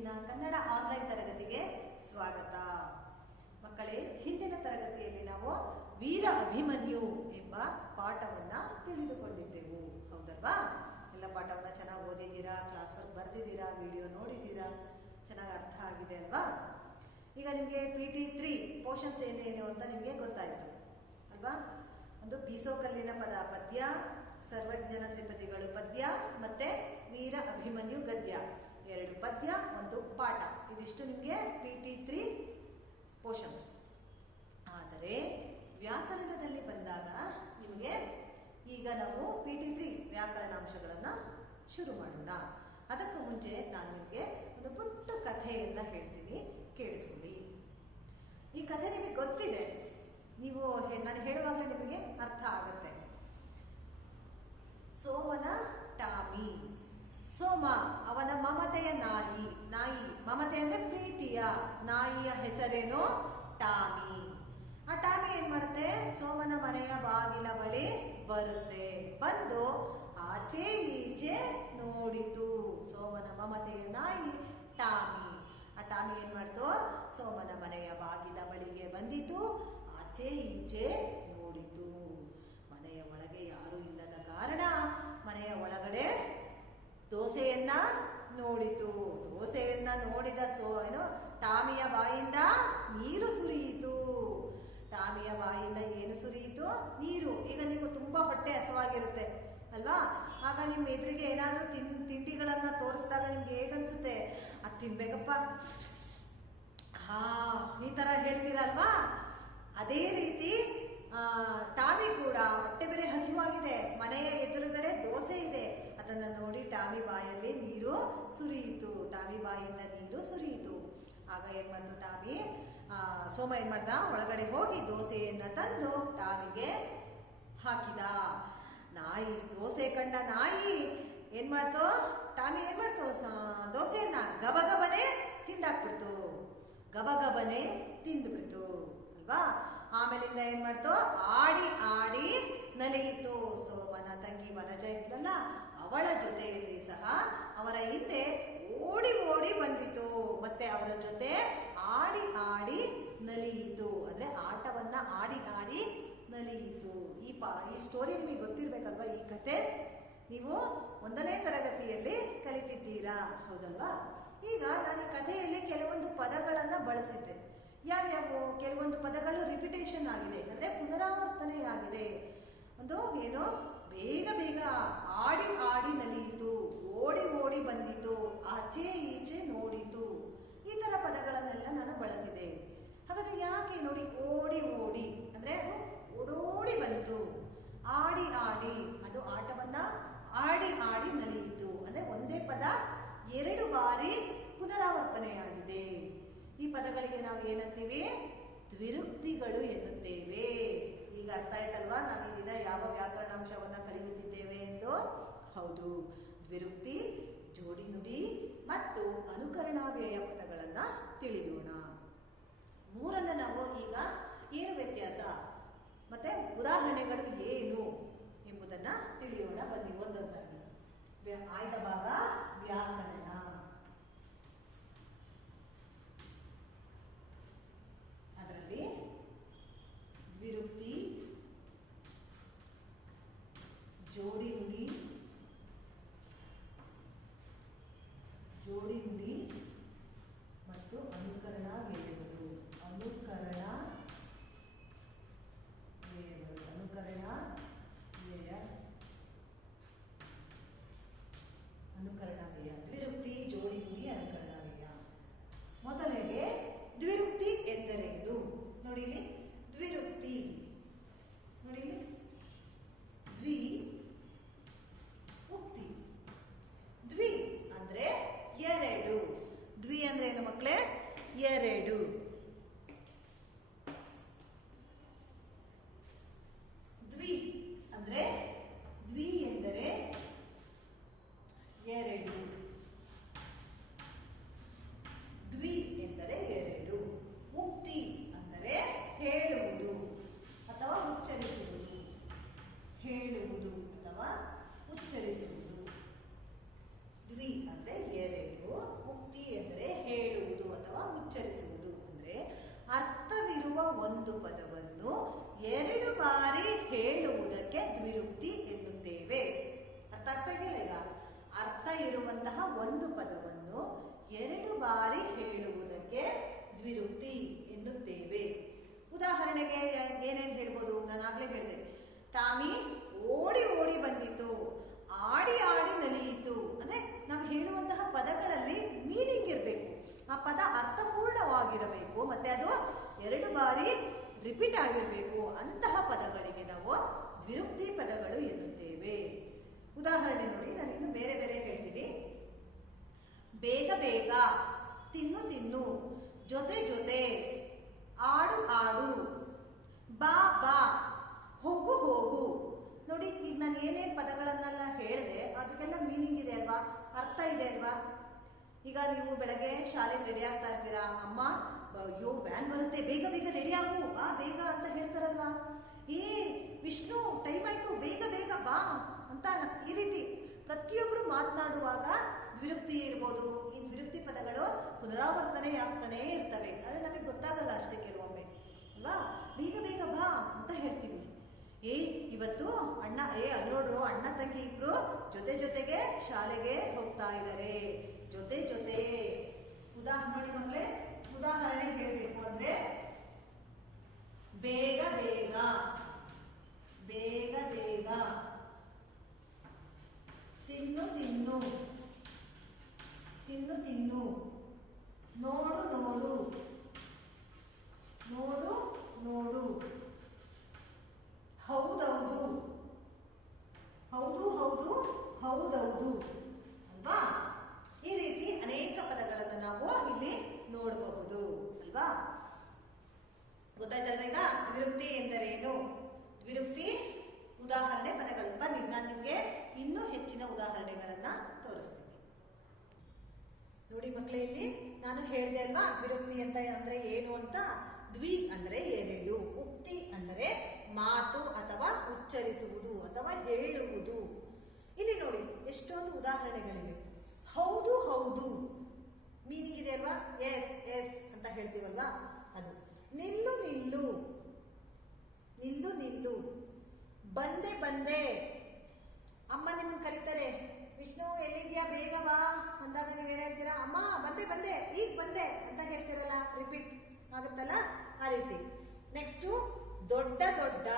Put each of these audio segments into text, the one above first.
ಇಂದಿನ ಕನ್ನಡ ಆನ್ಲೈನ್ ತರಗತಿಗೆ ಸ್ವಾಗತ. ಮಕ್ಕಳೇ, ಹಿಂದಿನ ತರಗತಿಯಲ್ಲಿ ನಾವು ವೀರ ಅಭಿಮನ್ಯು ಎಂಬ ಪಾಠವನ್ನ ತಿಳಿದುಕೊಂಡಿದ್ದೆವು, ಹೌದಲ್ವಾ? ಎಲ್ಲ ಪಾಠವನ್ನ ಚೆನ್ನಾಗಿ ಓದಿದ್ದೀರಾ, ಕ್ಲಾಸ್ ವರ್ಕ್ ಬರೆದಿದ್ದೀರಾ, ವಿಡಿಯೋ ನೋಡಿದ್ದೀರಾ, ಚೆನ್ನಾಗಿ ಅರ್ಥ ಆಗಿದೆ ಅಲ್ವಾ? ಈಗ ನಿಮಗೆ PT3 ಪೋರ್ಷನ್ಸ್ ಏನೇನು ಅಂತ ನಿಮಗೆ ಗೊತ್ತಾಯಿತು ಅಲ್ವಾ? ಒಂದು ಬೀಸೋಕಲ್ಲಿನ ಪದ ಪದ್ಯ, ಸರ್ವಜ್ಞನ ತ್ರಿಪದಿಗಳು ಪದ್ಯ, ಮತ್ತೆ ವೀರ ಅಭಿಮನ್ಯು ಗದ್ಯ, 2 ಪದ್ಯ, 1 ಪಾಠ. ಇದಿಷ್ಟು ನಿಮಗೆ PT3 ಪೋರ್ಷನ್ಸ್. ಆದರೆ ವ್ಯಾಕರಣದಲ್ಲಿ ಬಂದಾಗ ನಿಮಗೆ ಈಗ ನಾವು PT3 ವ್ಯಾಕರಣಾಂಶಗಳನ್ನು ಶುರು ಮಾಡೋಣ. ಅದಕ್ಕೂ ಮುಂಚೆ ನಾನು ನಿಮಗೆ ಒಂದು ಪುಟ್ಟ ಕಥೆಯನ್ನು ಹೇಳ್ತೀನಿ, ಕೇಳಿಸ್ಕೊಳ್ಳಿ. ಈ ಕಥೆ ನಿಮಗೆ ಗೊತ್ತಿದೆ, ನೀವು ನಾನು ಹೇಳುವಾಗಲೇ ನಿಮಗೆ ಅರ್ಥ ಆಗುತ್ತೆ. ಸೋಮನ ಟಾಮಿ. ಸೋಮ ಅವನ ಮಮತೆಯ ನಾಯಿ. ಮಮತೆ ಅಂದ್ರೆ ಪ್ರೀತಿಯ ನಾಯಿಯ ಹೆಸರೇನು? ಟಾಮಿ. ಆ ಟಾಮಿ ಏನ್ ಮಾಡುತ್ತೆ? ಸೋಮನ ಮನೆಯ ಬಾಗಿಲ ಬಳಿ ಬರುತ್ತೆ. ಬಂದು ಆಚೆ ಈಚೆ ನೋಡಿತು. ಸೋಮನ ಮಮತೆಯ ನಾಯಿ ಟಾಮಿ. ಆ ಟಾಮಿ ಏನ್ ಮಾಡ್ತು? ಸೋಮನ ಮನೆಯ ಬಾಗಿಲ ಬಳಿಗೆ ಬಂದಿತು, ಆಚೆ ಈಚೆ ನೋಡಿತು. ಮನೆಯ ಒಳಗೆ ಯಾರು ಇಲ್ಲದ ಕಾರಣ ಮನೆಯ ಒಳಗಡೆ ದೋಸೆಯನ್ನ ನೋಡಿತು. ದೋಸೆಯನ್ನ ನೋಡಿದ ಟಾಮಿಯ ಬಾಯಿಂದ ನೀರು ಸುರಿಯಿತು. ಟಾಮಿಯ ಬಾಯಿಂದ ಏನು ಸುರಿಯಿತು? ನೀರು. ಈಗ ನೀವು ತುಂಬಾ ಹೊಟ್ಟೆ ಹಸವಾಗಿರುತ್ತೆ ಅಲ್ವಾ? ಆಗ ನಿಮ್ಮ ಎದುರಿಗೆ ಏನಾದರೂ ತಿಂಡಿಗಳನ್ನ ತೋರಿಸಿದಾಗ ನಿಮ್ಗೆ ಹೇಗನ್ಸುತ್ತೆ? ಅದು ತಿನ್ಬೇಕಪ್ಪ, ಈ ತರ ಹೇಳ್ತೀರಲ್ವಾ? ಅದೇ ರೀತಿ ಟಾಮಿ ಕೂಡ ಹೊಟ್ಟೆ ಬೇರೆ ಹಸಿವಾಗಿದೆ, ಮನೆಯ ಎದುರುಗಡೆ ದೋಸೆ ಇದೆ, ಅದನ್ನು ನೋಡಿ ಟಾಮಿ ಬಾಯಲ್ಲಿ ನೀರು ಸುರಿಯಿತು. ಟಾಮಿ ಬಾಯಿಂದ ನೀರು ಸುರಿಯಿತು. ಆಗ ಏನ್ ಮಾಡ್ತು ಟಾಮಿ? ಸೋಮ ಏನ್ ಮಾಡ್ದ? ಒಳಗಡೆ ಹೋಗಿ ದೋಸೆಯನ್ನ ತಂದು ಟಾಮಿಗೆ ಹಾಕಿದ. ನಾಯಿ, ದೋಸೆ ಕಂಡ ನಾಯಿ ಏನ್ ಮಾಡ್ತು? ಟಾಮಿ ಏನ್ ಮಾಡ್ತು? ದೋಸೆಯನ್ನ ಗಬಗಬನೆ ತಿಂದಾಕ್ಬಿಡ್ತು. ಗಬಗಬನೆ ತಿಂದ್ಬಿಡ್ತು ಅಲ್ವಾ? ಆಮೇಲಿಂದ ಏನ್ ಮಾಡ್ತು? ಆಡಿ ಆಡಿ ನಲಿಯಿತು. ಸೋಮನ ತಂಗಿ ವನಜ ಇದ್ಲಲ್ಲ, ಅವಳ ಜೊತೆಯಲ್ಲಿ ಸಹ ಅವರ ಹಿಂದೆ ಓಡಿ ಓಡಿ ಬಂದಿತು. ಮತ್ತೆ ಅವರ ಜೊತೆ ಆಡಿ ಆಡಿ ನಲಿಯಿತು. ಅಂದ್ರೆ ಆಟವನ್ನ ಆಡಿ ಆಡಿ ನಲಿಯಿತು. ಈ ಸ್ಟೋರಿ ನಿಮಗೆ ಗೊತ್ತಿರ್ಬೇಕಲ್ವಾ? ಈ ಕತೆ ನೀವು 1ನೇ ತರಗತಿಯಲ್ಲಿ ಕಲಿತಿದ್ದೀರಾ, ಹೌದಲ್ವಾ? ಈಗ ನಾನು ಈ ಕಥೆಯಲ್ಲಿ ಕೆಲವೊಂದು ಪದಗಳನ್ನ ಬಳಸಿದ್ದೆ. ಯಾವ್ಯಾವು? ಕೆಲವೊಂದು ಪದಗಳು ರಿಪಿಟೇಷನ್ ಆಗಿದೆ, ಅಂದ್ರೆ ಪುನರಾವರ್ತನೆಯಾಗಿದೆ. ಒಂದು ಏನೋ ಬೇಗ ಬೇಗ ಆಡಿ ಆಡಿ ನಲಿಯಿತು, ಓಡಿ ಓಡಿ ಬಂದಿತು, ಆಚೆ ಈಚೆ ನೋಡಿತು, ಈ ತರ ಪದಗಳನ್ನೆಲ್ಲ ನಾನು ಬಳಸಿದೆ. ಹಾಗಾದ್ರೆ ಯಾಕೆ ನೋಡಿ ಓಡಿ ಓಡಿ ಅಂದ್ರೆ ಅದು ಓಡೋಡಿ ಬಂತು. ಆಡಿ ಆಡಿ ಅದು ಆಟವನ್ನ ಆಡಿ ಆಡಿ ನಲಿಯಿತು ಅಂದ್ರೆ ಒಂದೇ ಪದ 2 ಬಾರಿ ಪುನರಾವರ್ತನೆಯಾಗಿದೆ. ಈ ಪದಗಳಿಗೆ ನಾವು ಏನಂತೀವಿ? ದ್ವಿರುಕ್ತಿಗಳು ಎನ್ನುತ್ತೇವೆ. ಈಗ ಅರ್ಥ ಆಯ್ತಲ್ವಾ ನಾವು ಈ ದಿನ ಯಾವ ವ್ಯಾಕರಣಾಂಶವನ್ನ ಕಲಿಯುತ್ತಿದ್ದೇವೆ ಎಂದು? ಹೌದು, ದ್ವಿರುಕ್ತಿ, ಜೋಡಿ ನುಡಿ ಮತ್ತು ಅನುಕರಣಾವ್ಯಯ ಪದಗಳನ್ನ ತಿಳಿಯೋಣ. 3ನ್ನ ನಾವು ಈಗ ಏನು ವ್ಯತ್ಯಾಸ ಮತ್ತೆ ಉದಾಹರಣೆಗಳು ಏನು ಎಂಬುದನ್ನ ತಿಳಿಯೋಣ. ಬನ್ನಿ ಒಂದೊಂದಾಗಿ. ಆಯ್ದ ಭಾಗ ವ್ಯಾಕರಣ. ಅದರಲ್ಲಿ ದ್ವಿರುಕ್ತಿ, ಜೋಡಿ ನುಡಿ ಮತ್ತು ಅನುಕರಣ ವ್ಯಯಗಳು. ಅನುಕರಣ ವ್ಯಯ ಆಗ್ತಾ ಇದೆಯಲ್ಲ ಈಗ. ಅರ್ಥ ಇರುವಂತಹ ಒಂದು ಪದವನ್ನು 2 ಬಾರಿ ಹೇಳುವುದಕ್ಕೆ ದ್ವಿರುಕ್ತಿ ಎನ್ನುತ್ತೇವೆ. ಉದಾಹರಣೆಗೆ ಏನೇನು ಹೇಳ್ಬೋದು? ನಾನು ಆಗಲೇ ಹೇಳಿದೆ, ಟಾಮಿ ಓಡಿ ಓಡಿ ಬಂದಿತು, ಆಡಿ ಆಡಿ ನಲಿಯಿತು. ಅಂದರೆ ನಾವು ಹೇಳುವಂತಹ ಪದಗಳಲ್ಲಿ ಮೀನಿಂಗ್ ಇರಬೇಕು, ಆ ಪದ ಅರ್ಥಪೂರ್ಣವಾಗಿರಬೇಕು, ಮತ್ತು ಅದು 2 ಬಾರಿ ರಿಪೀಟ್ ಆಗಿರಬೇಕು. ಅಂತಹ ಪದಗಳಿಗೆ ನಾವು ದ್ವಿರುಕ್ತಿ ಪದಗಳು ಎನ್ನುತ್ತೇವೆ. ಉದಾಹರಣೆ ನೋಡಿ, ನಾನು ಇನ್ನು ಬೇರೆ ಬೇರೆ ಹೇಳ್ತೀನಿ. ಬೇಗ ಬೇಗ, ತಿನ್ನು ತಿನ್ನು, ಜೊತೆ ಜೊತೆ, ಆಡು ಆಡು, ಬಾ ಬಾ, ಹೋಗು ಹೋಗು. ನೋಡಿ, ಈಗ ನಾನು ಏನೇನು ಪದಗಳನ್ನೆಲ್ಲ ಹೇಳಿದೆ ಅದಕ್ಕೆಲ್ಲ ಮೀನಿಂಗ್ ಇದೆ ಅಲ್ವಾ, ಅರ್ಥ ಇದೆ ಅಲ್ವಾ. ಈಗ ನೀವು ಬೆಳಗ್ಗೆ ಶಾಲೆಗೆ ರೆಡಿ ಆಗ್ತಾ ಇರ್ತೀರಾ, ಅಮ್ಮ ಅಯ್ಯೋ ವ್ಯಾನ್ ಬರುತ್ತೆ, ಬೇಗ ಬೇಗ ರೆಡಿ ಆಗು, ಬಾ ಬೇಗ ಅಂತ ಹೇಳ್ತಾರಲ್ವಾ. ಏ ವಿಷ್ಣು ಟೈಮ್ ಆಯ್ತು, ಬೇಗ ಬೇಗ ಬಾ ಅಂತ. ಈ ರೀತಿ ಪ್ರತಿಯೊಬ್ಬರು ಮಾತನಾಡುವಾಗ ದ್ವಿರುಕ್ತಿ ಇರ್ಬೋದು. ಈ ದ್ವಿರುಕ್ತಿ ಪದಗಳು ಪುನರಾವರ್ತನೆ ಆಗ್ತಾನೇ ಇರ್ತವೆ, ಆದರೆ ನಮಗೆ ಗೊತ್ತಾಗಲ್ಲ ಅಷ್ಟೇ ಕೆಲವೊಮ್ಮೆ ಅಲ್ವಾ. ಬೇಗ ಬೇಗ ಬಾ ಅಂತ ಹೇಳ್ತೀವಿ. ಇವತ್ತು ಅಣ್ಣ ಅಲ್ಲಿ ನೋಡ್ರು, ಅಣ್ಣ ತಂಗಿ ಇಬ್ರು ಜೊತೆ ಜೊತೆಗೆ ಶಾಲೆಗೆ ಹೋಗ್ತಾ ಇದ್ದಾರೆ, ಜೊತೆ ಜೊತೆ. ನೋಡಿ ಮಕ್ಕಳೇ, ಉದಾಹರಣೆ ಹೇಳಬೇಕು ಅಂದ್ರೆ, ಬೇಗ ಬೇಗ, ಬೇಗ ಬೇಗ, ತಿನ್ನು ತಿನ್ನು, ತಿನ್ನು ತಿನ್ನು, ನೋಡು ನೋಡು, ನೋಡು ನೋಡು, ಹೌದೌದು, ಹೌದು ಹೌದು, ಹೌದೌದು ಅಲ್ವಾ. ಈ ರೀತಿ ಅನೇಕ ಪದಗಳನ್ನು ನಾವು ಇಲ್ಲಿ ನೋಡಬಹುದು ಅಲ್ವಾ. ಗೊತ್ತಾಯ್ತಲ್ವ ಈಗ ದ್ವಿರುಕ್ತಿ ಎಂದರೇನು? ದ್ವಿರುಕ್ತಿ ಉದಾಹರಣೆ ಪದಗಳು. ಬನ್ನಿ, ನಾನು ನಿಮಗೆ ಇನ್ನೂ ಹೆಚ್ಚಿನ ಉದಾಹರಣೆಗಳನ್ನ ತೋರಿಸ್ತೀನಿ. ನೋಡಿ ಮಕ್ಕಳೇ, ಇಲ್ಲಿ ನಾನು ಹೇಳಿದೆ ಅಲ್ವಾ ದ್ವಿರುಕ್ತಿ ಅಂತ ಅಂದ್ರೆ ಏನು ಅಂತ. ದ್ವಿ ಅಂದ್ರೆ 2, ಉಕ್ತಿ ಅಂದರೆ ಮಾತು ಅಥವಾ ಉಚ್ಚರಿಸುವುದು ಅಥವಾ ಹೇಳುವುದು. ಇಲ್ಲಿ ನೋಡಿ ಎಷ್ಟೊಂದು ಉದಾಹರಣೆಗಳಿವೆ. ಹೌದು ಹೌದು ಮೀನಿಂಗ್ ಇದೆ ಅಲ್ವಾ, ಎಸ್ ಎಸ್ ಅಂತ ಹೇಳ್ತೀವಲ್ವಾ ಅದು. ನಿಲ್ಲು ನಿಲ್ಲು, ನಿಲ್ಲು ನಿಲ್ಲು, ಬಂದೆ ಬಂದೆ, ಅಮ್ಮ ನಿಮ್ಮನ್ನು ಕರೀತಾರೆ, ವಿಷ್ಣು ಎಲ್ಲಿದ್ಯಾ ಬೇಗ ಬಾ ಅಂದಾಗ ನೀವೇನು ಹೇಳ್ತೀರಾ? ಅಮ್ಮ ಬಂದೆ ಬಂದೆ, ಈಗ ಬಂದೆ ಅಂತ ಹೇಳ್ತೀರಲ್ಲ, ರಿಪೀಟ್ ಆಗುತ್ತಲ್ಲ ಆ ರೀತಿ. ನೆಕ್ಸ್ಟು ದೊಡ್ಡ ದೊಡ್ಡ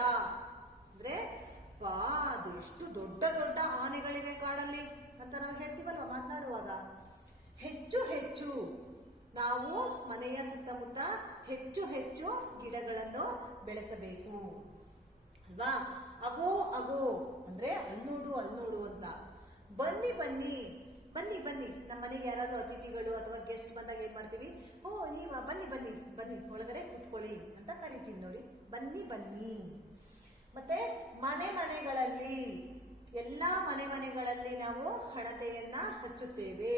ಅಂದ್ರೆ ಬಾ ಅದು ಎಷ್ಟು ದೊಡ್ಡ ದೊಡ್ಡ ಆನೆಗಳಿವೆ ಕಾಡಲ್ಲಿ ಅಂತ ನಾವು ಹೇಳ್ತೀವಲ್ವ ಮಾತನಾಡುವಾಗ. ಹೆಚ್ಚು ಹೆಚ್ಚು, ನಾವು ಮನೆಯ ಸುತ್ತಮುತ್ತ ಹೆಚ್ಚು ಹೆಚ್ಚು ಗಿಡಗಳನ್ನು ಬೆಳೆಸಬೇಕು ಅಲ್ವಾ. ಅಗೋ ಅಗೋ ಅಂದ್ರೆ ಅಲ್ಲಿ ನೋಡು ಅಂತ. ಬನ್ನಿ ಬನ್ನಿ, ಬನ್ನಿ ಬನ್ನಿ, ನಮ್ಮ ಮನೆಗೆ ಯಾರಾದ್ರೂ ಅತಿಥಿಗಳು ಅಥವಾ ಗೆಸ್ಟ್ ಬಂದಾಗ ಏನ್ ಮಾಡ್ತೀವಿ? ಓ ನೀವ ಬನ್ನಿ ಬನ್ನಿ ಬನ್ನಿ, ಒಳಗಡೆ ಕೂತ್ಕೊಳ್ಳಿ ಅಂತ ಕರಿತೀವಿ ನೋಡಿ, ಬನ್ನಿ ಬನ್ನಿ. ಮತ್ತೆ ಮನೆ ಮನೆಗಳಲ್ಲಿ, ಎಲ್ಲ ಮನೆಗಳಲ್ಲಿ ನಾವು ಹಣತೆಯನ್ನ ಹಚ್ಚುತ್ತೇವೆ.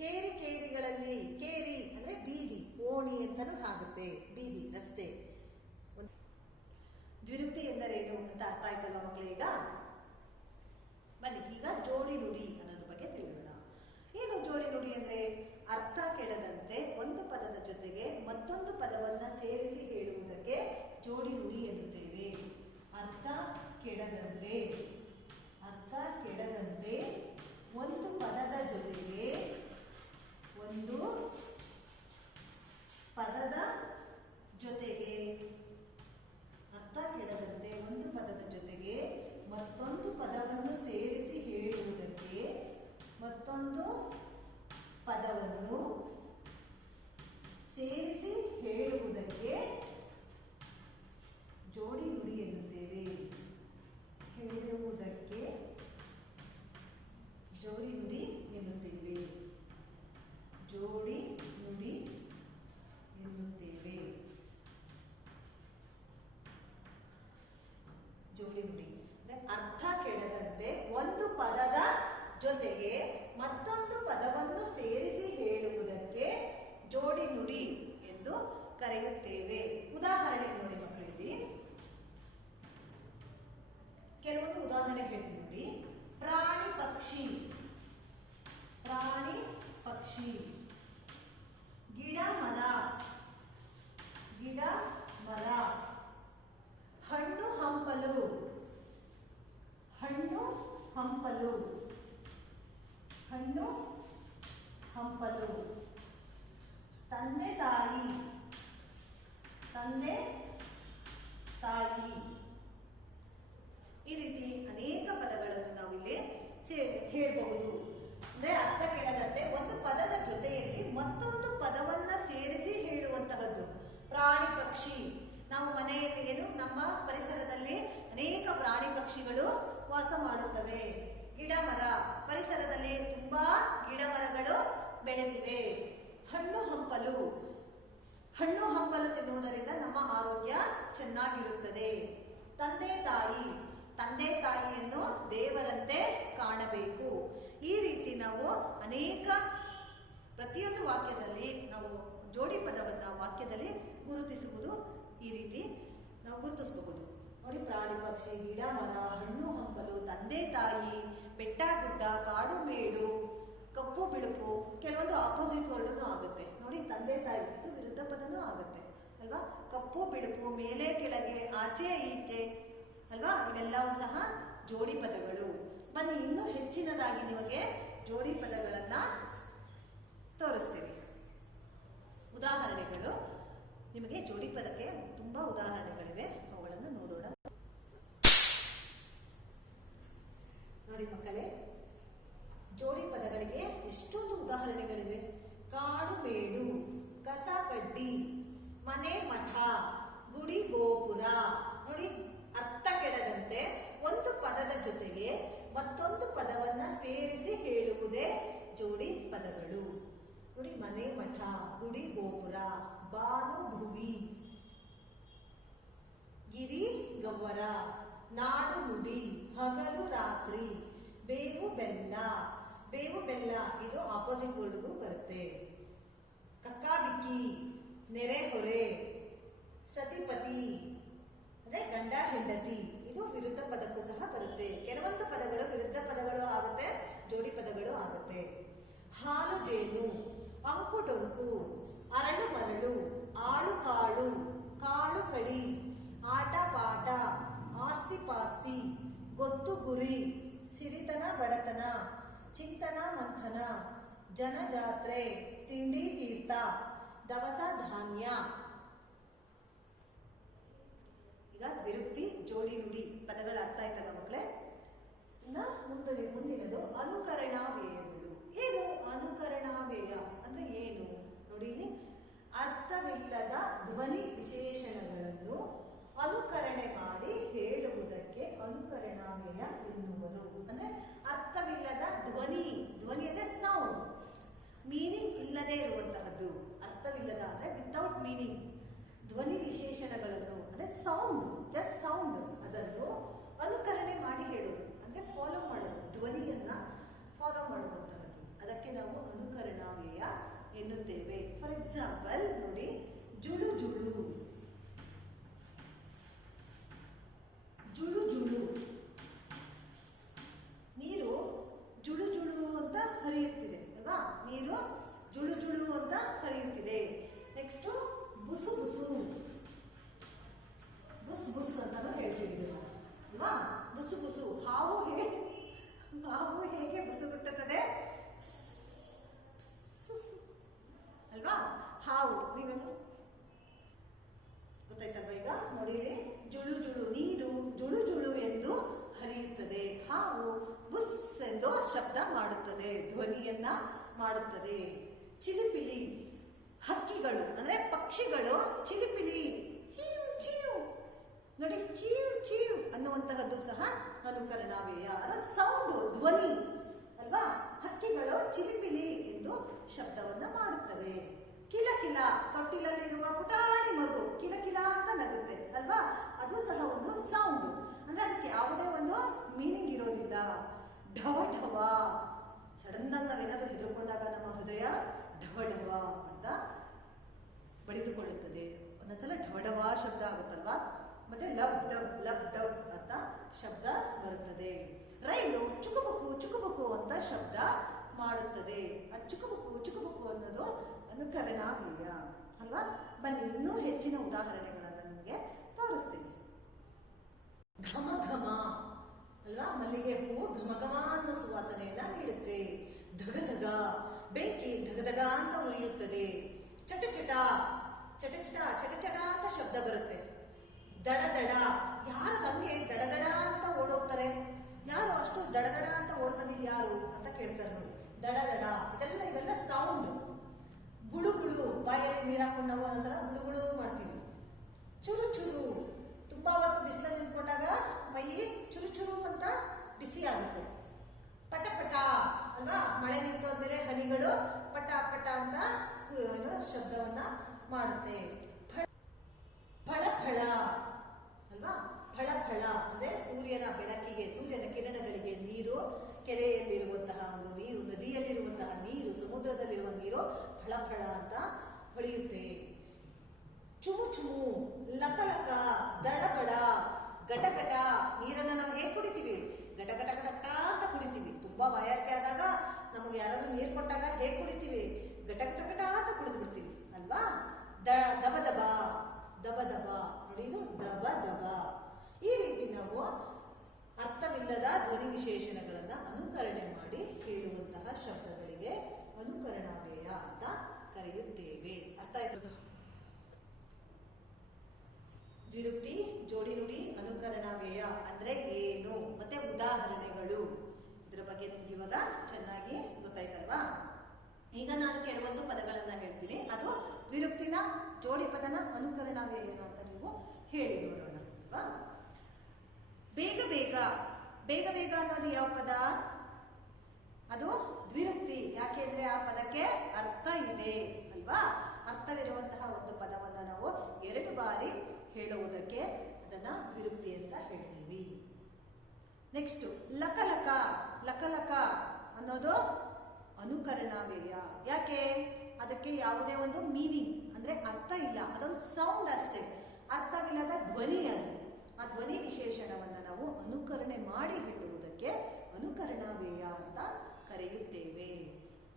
ಕೇರಿ ಕೇರಿಗಳಲ್ಲಿ, ಕೇರಿ ಅಂದ್ರೆ ಬೀದಿ, ಓಣಿ ಅಂತಾನೂ ಆಗುತ್ತೆ, ಬೀದಿ ರಸ್ತೆ. ದ್ವಿರುಕ್ತಿ ಎಂದರೇನು ಅಂತ ಅರ್ಥ ಆಯ್ತಲ್ವ ಮಕ್ಕಳು? ಈಗ ಬನ್ನಿ, ಈಗ ಜೋಡಿ ನುಡಿ ಅನ್ನೋದ್ರ ಬಗ್ಗೆ ತಿಳಿಯೋಣ. ಏನು ಜೋಡಿ ನುಡಿ ಅಂದ್ರೆ? ಅರ್ಥ ಕೆಡದಂತೆ ಒಂದು ಪದದ ಜೊತೆಗೆ ಮತ್ತೊಂದು ಪದವನ್ನ ಸೇರಿಸಿ ಹೇಳುವುದಕ್ಕೆ ಜೋಡಿ ನುಡಿ ಎನ್ನುತ್ತೇವೆ. ಅರ್ಥ ಕೆಡದಂತೆ, ಅರ್ಥ ಕೆಡದಂತೆ ಒಂದು ಪದದ ಜೊತೆಗೆ ಒಂದು ಪದದ ಜೊತೆಗೆ, ಅರ್ಥ ಕೆಡದಂತೆ ಒಂದು ಪದದ ಜೊತೆಗೆ ಮತ್ತೊಂದು ಪದವನ್ನು ಸೇರಿಸಿ ಹೇಳುವುದಕ್ಕೆ, ಮತ್ತೊಂದು ಪದವನ್ನು ಸೇರಿಸಿ ಹೇಳುವುದಕ್ಕೆ ಜೋಡಿ ನುಡಿ ಎನ್ನುತ್ತೇವೆ. ಹೇಳುವುದಕ್ಕೆ ಜೋಡಿ ನುಡಿ ಎನ್ನುತ್ತೇವೆ. ಜೋಡಿ ನುಡಿ ಎನ್ನುತ್ತೇವೆ. ಜೋಡಿ ನುಡಿ ಅರ್ಥ ಕೆಡದಂತೆ ಒಂದು ಪದದ ಜೊತೆಗೆ ಮತ್ತೊಂದು ಪದವನ್ನು ಸೇರಿಸಿ ಹೇಳುವುದಕ್ಕೆ ಜೋಡಿ ನುಡಿ ಎಂದು ಕರೆಯುತ್ತೇವೆ. ಉದಾಹರಣೆ ನೋಡಿ ಮಕ್ಕಳಿಗೆ, ಕೆಲವೊಂದು ಉದಾಹರಣೆ ಹೇಳ್ತೀನಿ ನೋಡಿ. ಪ್ರಾಣಿ ಪಕ್ಷಿ, ಪ್ರಾಣಿ ಪಕ್ಷಿ. ಗಿಡ ಮರ, ಗಿಡ ಮರ. ಹಣ್ಣು ಹಂಪಲು, ಹಣ್ಣು ಹಂಪಲು. ಹಣ್ಣು ಹಂಪಲು. ತಂದೆ ತಾಯಿ, ತಂದೆ ತಾಯಿ. ಈ ರೀತಿ ಅನೇಕ ಪದಗಳನ್ನು ನಾವಿಲ್ಲಿ ಹೇಳಬಹುದು. ಅಂದ್ರೆ ಅರ್ಥ ಕೆಡದಂತೆ ಒಂದು ಪದದ ಜೊತೆಯಲ್ಲಿ ಮತ್ತೊಂದು ಪದವನ್ನ ಸೇರಿಸಿ ಹೇಳುವಂತಹದ್ದು. ಪ್ರಾಣಿ ಪಕ್ಷಿ, ನಾವು ಮನೆಯಲ್ಲಿ ಏನು ನಮ್ಮ ಪರಿಸರದಲ್ಲಿ ಅನೇಕ ಪ್ರಾಣಿ ಪಕ್ಷಿಗಳು ವಾಸ ಮಾಡುತ್ತವೆ. ಗಿಡ ಮರ, ಪರಿಸರದಲ್ಲಿ ತುಂಬಾ ಗಿಡ ಮರಗಳು ಬೆಳೆದಿವೆ. ಹಣ್ಣು ಹಂಪಲು, ಹಣ್ಣು ಹಂಪಲು ತಿನ್ನುವುದರಿಂದ ನಮ್ಮ ಆರೋಗ್ಯ ಚೆನ್ನಾಗಿರುತ್ತದೆ. ತಂದೆ ತಾಯಿ, ತಂದೆ ತಾಯಿಯನ್ನು ದೇವರಂತೆ ಕಾಣಬೇಕು. ಈ ರೀತಿ ನಾವು ಅನೇಕ ಪ್ರತಿಯೊಂದು ವಾಕ್ಯದಲ್ಲಿ ನಾವು ಜೋಡಿ ಪದವನ್ನು ವಾಕ್ಯದಲ್ಲಿ ಗುರುತಿಸುವುದು ಈ ರೀತಿ ನಾವು ಗುರುತಿಸಬಹುದು. ನೋಡಿ, ಪ್ರಾಣಿ ಪಕ್ಷಿ, ಗಿಡ ಮರ, ಹಣ್ಣು ಹಂಪಲು, ತಂದೆ ತಾಯಿ, ಬೆಟ್ಟ ಗುಡ್ಡ, ಕಾಡು ಮೇಡು, ಕಪ್ಪು ಬಿಳುಪು. ಕೆಲವೊಂದು ಆಪೋಸಿಟ್ ವರ್ಡೂ ಆಗುತ್ತೆ. ನೋಡಿ, ತಂದೆ ತಾಯಿ ಇದು ವಿರುದ್ಧ ಪದನೂ ಆಗುತ್ತೆ ಅಲ್ವಾ. ಕಪ್ಪು ಬಿಳುಪು, ಮೇಲೆ ಕೆಳಗೆ, ಆಚೆ ಈಚೆ ಅಲ್ವಾ, ಇವೆಲ್ಲವೂ ಸಹ ಜೋಡಿ ಪದಗಳು. ಬನ್ನಿ, ಇನ್ನೂ ಹೆಚ್ಚಿನದಾಗಿ ನಿಮಗೆ ಜೋಡಿ ಪದಗಳನ್ನ ತೋರಿಸ್ತೀವಿ. ಉದಾಹರಣೆಗಳು, ನಿಮಗೆ ಜೋಡಿ ಪದಕ್ಕೆ ತುಂಬಾ ಉದಾಹರಣೆಗಳಿವೆ, ಅವುಗಳನ್ನು ನೋಡೋಣ. ನೋಡಿ ಮಕ್ಕಳೇ, ಜೋಡಿ ಪದಗಳಿಗೆ ಎಷ್ಟೊಂದು ಉದಾಹರಣೆಗಳಿವೆ. ಕಾಡು ಮೇಡು, ಕಸ ಕಡ್ಡಿ, ಮನೆ ಮಠ, ಗುಡಿ ಗೋಪುರ. ನೋಡಿ, ಅರ್ಥ ಕೆಡದಂತೆ ಒಂದು ಪದದ ಜೊತೆಗೆ ಮತ್ತೊಂದು ಪದವನ್ನ ಸೇರಿಸಿ ಹೇಳುವುದೇ ಜೋಡಿ ಪದಗಳು. ನೋಡಿ, ಮನೆ ಮಠ, ಗುಡಿ ಗೋಪುರ, ಬಾನು ಭುವಿ, ಗಿರಿ ಗವ್ವರ, ನಾಡು ನುಡಿ, ಹಗಲು ರಾತ್ರಿ, ಬೇವು ಬೆಲ್ಲ. ಬೇವು ಬೆಲ್ಲ ಇದು ಆಪೋಸಿಟ್ ವರ್ಡ್ಗೂ ಬರುತ್ತೆ. ಕಕ್ಕಾಬಿಕ್ಕಿ, ನೆರೆಹೊರೆ, ಸತಿಪತಿ ಅಂದ್ರೆ ಗಂಡ ಹೆಂಡತಿ, ಇದು ವಿರುದ್ಧ ಪದಕ್ಕೂ ಸಹ ಬರುತ್ತೆ. ಕೆಲವೊಂದು ಪದಗಳು ವಿರುದ್ಧ ಪದಗಳು ಆಗುತ್ತೆ, ಜೋಡಿ ಪದಗಳು ಆಗುತ್ತೆ. ಹಾಲು ಜೇನು, ಅಂಕು ಡೊಂಕು, ಅರಳು ಮರಳು, ಆಳು ಕಾಳು, ಕಾಳು ಕಡಿ, ಆಟ ಪಾಠ, ಆಸ್ತಿ ಪಾಸ್ತಿ, ಗೊತ್ತು ಗುರಿ, ಸಿರಿತನ ಬಡತನ, ಚಿಂತನ ಮಂಥನ, ಜನಜಾತ್ರೆ, ತಿಂಡಿ ತೀರ್ಥ, ದವಸ ಧಾನ್ಯ. ಈಗ ವಿರುಕ್ತಿ, ಜೋಡಿ ನುಡಿ ಪದಗಳ ಅರ್ಥ ಆಯ್ತಲ್ಲ ಮಕ್ಕಳೇ. ಇನ್ನ ಮುಂದಿನದು ಅನುಕರಣಾವ್ಯಯಗಳು. ಏನು ಅನುಕರಣಾವ್ಯಯ ಅಂದ್ರೆ ಏನು? ನೋಡಿ, ಇಲ್ಲಿ ಅರ್ಥವಿಲ್ಲದ ಧ್ವನಿ ವಿಶೇಷಣಗಳನ್ನು ಅನುಕರಣೆ ಮಾಡಿ ಹೇಳುವುದಕ್ಕೆ ಅನುಕರಣಾವ್ಯಯ ಎನ್ನುವರು. ಅಂದ್ರೆ ಅರ್ಥವಿಲ್ಲದ ಧ್ವನಿ, ಧ್ವನಿ ಅಂದ್ರೆ ಸೌಂಡ್, ಮೀನಿಂಗ್ ಇಲ್ಲದೆ ಇರುವಂತಹದ್ದು. ಅರ್ಥವಿಲ್ಲದ ಅಂದ್ರೆ ವಿತೌಟ್ ಮೀನಿಂಗ್, ಧ್ವನಿ ವಿಶೇಷಣಗಳನ್ನು ಅಂದ್ರೆ ಸೌಂಡ್, ಜಸ್ಟ್ ಸೌಂಡ್, ಅದನ್ನು ಅನುಕರಣೆ ಮಾಡಿ ಹೇಳುವುದು ಅಂದ್ರೆ ಫಾಲೋ ಮಾಡೋದು, ಧ್ವನಿಯನ್ನ ಫಾಲೋ ಮಾಡುವಂತಹದ್ದು. ಅದಕ್ಕೆ ನಾವು ಅನುಕರಣಾವ್ಯಯ ಎನ್ನುತ್ತೇವೆ. ಫಾರ್ ಎಕ್ಸಾಂಪಲ್ ನೋಡಿ, ಜುಳು ಜುಳು, ಜುಳು ಜುಳು, ನೀರು ಜುಳು ಜುಳು ಅಂತ ಹರಿಯುತ್ತಿದೆ ಅಲ್ವಾ. ನೀರು ಜುಳು ಜುಳು ಅಂತ ಹರಿಯುತ್ತಿದೆ. ನೆಕ್ಸ್ಟ್ ಬುಸು ಬುಸು, ಬುಸ್ ಬುಸ್ ಅಂತಾನು ಹೇಳ್ತೀವಿ ಅಲ್ವಾ. ಬುಸು ಬುಸು, ಹಾವು ಹೇಗೆ ಬುಸು ಬಿಟ್ಟುತ್ತದೆ ಅಲ್ವಾ. ಹಾವು, ನೀವೇನು ಗೊತ್ತಾಯ್ತಲ್ವಾ ಈಗ. ನೋಡಿ, ಜುಳು ಜುಳು, ನೀರು ಜುಳು ಜುಳು ಎಂದು ಹರಿಯುತ್ತದೆ. ಹಾವು ಬುಸ್ ಎಂದು ಶಬ್ದ ಮಾಡುತ್ತದೆ, ಧ್ವನಿಯನ್ನ ಮಾಡುತ್ತದೆ. ಚಿಲಿಪಿಲಿ, ಹಕ್ಕಿಗಳು ಅಂದ್ರೆ ಪಕ್ಷಿಗಳು ಚಿಲಿಪಿಲಿ, ಚೀವ್ ಚೀವ್. ನೋಡಿ, ಚೀವ್ ಚೀವ್ ಅನ್ನುವಂತಹದ್ದು ಸಹ ಅನುಕರಣಾವ್ಯಯ, ಅದರ ಸೌಂಡ್, ಧ್ವನಿ ಅಲ್ವಾ. ಹಕ್ಕಿಗಳು ಚಿಲಿಪಿಲಿ ಎಂದು ಶಬ್ದವನ್ನ ಮಾಡುತ್ತವೆ. ಕಿಲಕಿಲ, ತೊಟ್ಟಿಲಲ್ಲಿರುವ ಪುಟಾಣಿ ಮಗು ಕಿಲಕಿಲ ಅಂತ ನಗುತ್ತೆ ಅಲ್ವಾ. ಅದು ಸಹ ಒಂದು ಸೌಂಡ್, ಅಂದ್ರೆ ಅದಕ್ಕೆ ಯಾವುದೇ ಒಂದು ಮೀನಿಂಗ್ ಇರೋದಿಲ್ಲ. ಢವ ಢವ, ಸಡನ್ ಆಗಿ ನಾವೇನಾದ್ರೂ ಹೆದರ್ಕೊಂಡಾಗ ನಮ್ಮ ಹೃದಯ ಢವ ಢವ ಅಂತ ಬಡಿದುಕೊಳ್ಳುತ್ತದೆ. ಒಂದೊಂದ್ಸಲ ಢವ ಢವ ಶಬ್ದ ಆಗುತ್ತಲ್ವಾ. ಮತ್ತೆ ಲಬ್ ಡಬ್ ಲಬ್ ಡಬ್ ಅಂತ ಶಬ್ದ ಬರುತ್ತದೆ. ರೈಲು ಚುಕುಬುಕು ಚುಕುಬುಕು ಅಂತ ಶಬ್ದ ಮಾಡುತ್ತದೆ. ಆ ಚುಕುಬುಕು ಚುಕುಬುಕು ಅನ್ನೋದು ಅನುಕರಣಾವ್ಯಯ ಅಲ್ವಾ. ಬನ್ನಿ, ಇನ್ನೂ ಹೆಚ್ಚಿನ ಉದಾಹರಣೆಗಳನ್ನು ನಿಮಗೆ ತೋರಿಸ್ತೀನಿ. ಘಮ ಘಮ ಅಲ್ವಾ, ಮಲ್ಲಿಗೆ ಹೂವು ಘಮ ಘಮ ಅನ್ನೋ ಸುವಾಸನೆಯನ್ನ ನೀಡುತ್ತೆ. ಧ ಬೆಂಕಿ ಧಗಧಗ ಅಂತ ಉರಿಯುತ್ತದೆ. ಚಟ ಚಟ ಚಟ ಚಟ ಚಟ ಚಟ ಅಂತ ಶಬ್ದ ಬರುತ್ತೆ. ದಡ ದಡ, ಯಾರು ಹಂಗೆ ದಡ ದಡ ಅಂತ ಓಡೋಗ್ತಾರೆ? ಯಾರು ಅಷ್ಟು ದಡ ದಡ ಅಂತ ಓಡ್ ಬಂದಿದ್ದು ಯಾರು ಅಂತ ಕೇಳ್ತಾರೆ ನೋಡಿ. ದಡ ದಡ ಇವೆಲ್ಲ ಸೌಂಡ್. ಗುಳು ಗುಳು, ಬಾಯಲ್ಲಿ ನೀರು ಹಾಕೊಂಡು ನಾವು ಒಂದ್ಸಲ ಗುಳು ಗುಳು ಮಾಡ್ತೀವಿ. ಚುರು ಚುರು, ತುಂಬಾ ಹೊತ್ತು ಬಿಸಿಲಲ್ಲಿ ನಿಂತ್ಕೊಂಡಾಗ ಮೈ ಚುರು ಚುರು ಅಂತ ಬಿಸಿ ಆಗುತ್ತೆ. ಪಟ ಪಟ ಅಲ್ವಾ, ಮಳೆ ನಿಂತೋದ್ಮೇಲೆ ಹನಿಗಳು ಪಟ ಪಟ ಅಂತ ಶಬ್ದವನ್ನ ಮಾಡುತ್ತೆ. ಫಳ ಫಳ ಅಲ್ವಾ, ಫಳ ಫಳ ಅಂದ್ರೆ ಸೂರ್ಯನ ಬೆಳಕಿಗೆ, ಸೂರ್ಯನ ಕಿರಣಗಳಿಗೆ ನೀರು, ಕೆರೆಯಲ್ಲಿರುವಂತಹ ಒಂದು ನೀರು, ನದಿಯಲ್ಲಿರುವಂತಹ ನೀರು, ಸಮುದ್ರದಲ್ಲಿರುವ ನೀರು ಫಳ ಫಳ ಅಂತ ಹೊಳೆಯುತ್ತೆ. ಚುಮು ಚುಮು, ಲಕ ಲಕ, ದಡಬಡ, ಘಟ ಘಟ. ನೀರನ್ನ ನಾವು ಹೇಗೆ ಕುಡಿತೀವಿ? ಘಟ ಘಟ ಘಟ ಘಟ ಅಂತ ಕುಡಿತೀವಿ. ತುಂಬಾ ಬಾಯಾರಿಕೆ ಆದಾಗ ನಮಗೆ ಯಾರಾದ್ರೂ ನೀರು ಕೊಟ್ಟಾಗ ಹೇಗೆ ಕುಡಿತೀವಿ? ಘಟ ಘಟ ಘಟ ಅಂತ ಕುಡಿದು ಬಿಡ್ತೀವಿ ಅಲ್ವಾ. ದಬ ದಬ, ದಬ ದಬ ನೋಡಿ, ಇದು ದಬ ದಬ. ಈ ರೀತಿ ನಾವು ಅರ್ಥವಿಲ್ಲದ ಧ್ವನಿ ವಿಶೇಷಣಗಳನ್ನ ಅನುಕರಣೆ ಮಾಡಿ ಹೇಳುವಂತಹ ಶಬ್ದಗಳಿಗೆ ಅನುಕರಣಾವ್ಯಯ ಅಂತ ಕರೆಯುತ್ತೇವೆ. ಅರ್ಥ ಆಯ್ತು? ದ್ವಿರುಕ್ತಿ, ಜೋಡಿ ನುಡಿ, ಅನುಕರಣಾವ್ಯಯ ಅಂದ್ರೆ ಏನು, ಮತ್ತೆ ಉದಾಹರಣೆಗಳು, ಇದರ ಬಗ್ಗೆ ನಿಮ್ಗೆ ಇವಾಗ ಚೆನ್ನಾಗಿ ಗೊತ್ತಾಯ್ತಲ್ವಾ? ಈಗ ನಾನು ಕೆಲವೊಂದು ಪದಗಳನ್ನ ಹೇಳ್ತೀನಿ. ಅದು ದ್ವಿರುಕ್ತಿನ, ಜೋಡಿ ಪದನ, ಅನುಕರಣಾವ್ಯಯ ಏನು ಅಂತ ನೀವು ಹೇಳಿ ನೋಡೋಣ ಅಲ್ವಾ? ಬೇಗ ಬೇಗ, ಬೇಗ ಬೇಗ ಅನ್ನೋದು ಯಾವ ಪದ? ಅದು ದ್ವಿರುಕ್ತಿ. ಯಾಕೆಂದ್ರೆ ಆ ಪದಕ್ಕೆ ಅರ್ಥ ಇದೆ ಅಲ್ವಾ? ಅರ್ಥವಿರುವಂತಹ ಒಂದು ಪದವನ್ನ ನಾವು 2 ಬಾರಿ ಹೇಳುವುದಕ್ಕೆ ಅದನ್ನ ದ್ವಿರುಕ್ತಿ ಅಂತ ಹೇಳ್ತೀವಿ. ನೆಕ್ಸ್ಟ್ ಲಕ ಲಕ, ಲಕ ಲಕ ಅನ್ನೋದು ಅನುಕರಣಾವ್ಯಯ. ಯಾಕೆ? ಅದಕ್ಕೆ ಯಾವುದೇ ಒಂದು ಮೀನಿಂಗ್ ಅಂದ್ರೆ ಅರ್ಥ ಇಲ್ಲ, ಅದೊಂದು ಸೌಂಡ್ ಅಷ್ಟೇ, ಅರ್ಥವಿಲ್ಲದ ಧ್ವನಿ ಅದು. ಆ ಧ್ವನಿ ವಿಶೇಷಣವನ್ನ ನಾವು ಅನುಕರಣೆ ಮಾಡಿ ಹೇಳುವುದಕ್ಕೆ ಅನುಕರಣಾವ್ಯಯ ಅಂತ ಕರೆಯುತ್ತೇವೆ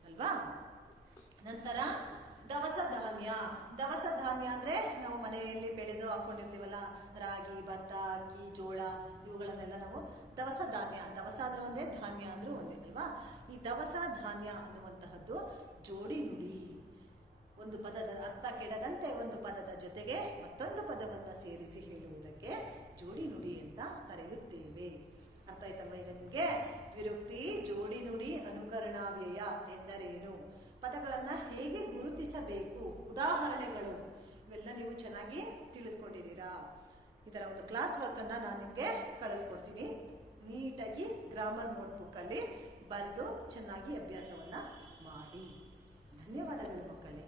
ಅಲ್ವಾ? ನಂತರ ದವಸ ಧಾನ್ಯ. ದವಸ ಧಾನ್ಯ ಅಂದ್ರೆ ನಾವು ಮನೆಯಲ್ಲಿ ಬೆಳೆದು ಹಾಕೊಂಡಿರ್ತೀವಲ್ಲ, ರಾಗಿ, ಭತ್ತ, ಅಕ್ಕಿ, ಜೋಳ, ಇವುಗಳನ್ನೆಲ್ಲ ನಾವು ದವಸ ಧಾನ್ಯ. ದವಸ ಆದ್ರೂ ಒಂದೇ, ಧಾನ್ಯ ಅಂದ್ರೂ ಒಂದೇ ಅಲ್ವಾ? ಈ ದವಸ ಧಾನ್ಯ ಅನ್ನುವಂತಹದ್ದು ಜೋಡಿ ನುಡಿ. ಒಂದು ಪದದ ಅರ್ಥ ಕೆಡದಂತೆ ಒಂದು ಪದದ ಜೊತೆಗೆ ಮತ್ತೊಂದು ಪದವನ್ನ ಸೇರಿಸಿ ಹೇಳುವುದಕ್ಕೆ ಜೋಡಿ ನುಡಿ ಅಂತ ಕರೆಯುತ್ತೇವೆ. ಅರ್ಥ ಆಯ್ತಲ್ವಾ ಈಗ ನಿಮ್ಗೆ? ದ್ವಿರುಕ್ತಿ, ಜೋಡಿ ನುಡಿ, ಅನುಕರಣಾವ್ಯಯ ಎಂದರೇನು, ಪದಗಳನ್ನ ಹೇಗೆ ಗುರುತಿಸಬೇಕು, ಉದಾಹರಣೆಗಳು, ಇವೆಲ್ಲ ನೀವು ಚೆನ್ನಾಗಿ ತಿಳಿದುಕೊಂಡಿದ್ದೀರಾ. ಇದರ ಒಂದು ಕ್ಲಾಸ್ ವರ್ಕ್ ಅನ್ನ ನಾನು ನಿಮ್ಗೆ ಕಳಿಸ್ಕೊಡ್ತೀನಿ. ನೀಟಾಗಿ ಗ್ರಾಮರ್ ನೋಟ್ಬುಕ್ ಅಲ್ಲಿ ಬರೆದು ಚೆನ್ನಾಗಿ ಅಭ್ಯಾಸವನ್ನ ಮಾಡಿ. ಧನ್ಯವಾದಗಳು ಮಕ್ಕಳೇ.